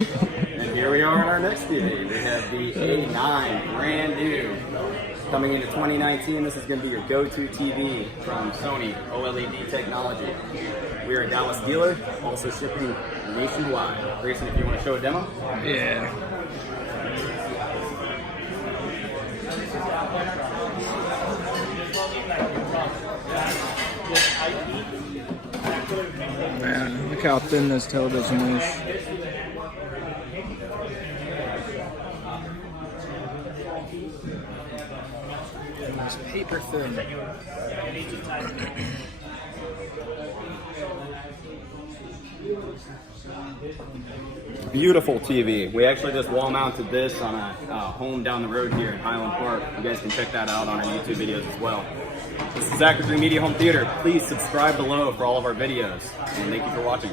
And here we are on our next TV. We have the A9, brand new. Coming into 2019, this is going to be your go-to TV from Sony, OLED technology. We are a Dallas dealer, also shipping nationwide. Grayson, if you want to show a demo? Yeah. Man, look how thin this television is. It's paper thin. Beautiful TV. We actually just wall mounted this on a home down the road here in Highland Park. You guys can check that out on our YouTube videos as well. This is Zach with Dreamedia Home Theater. Please subscribe below for all of our videos. And thank you for watching.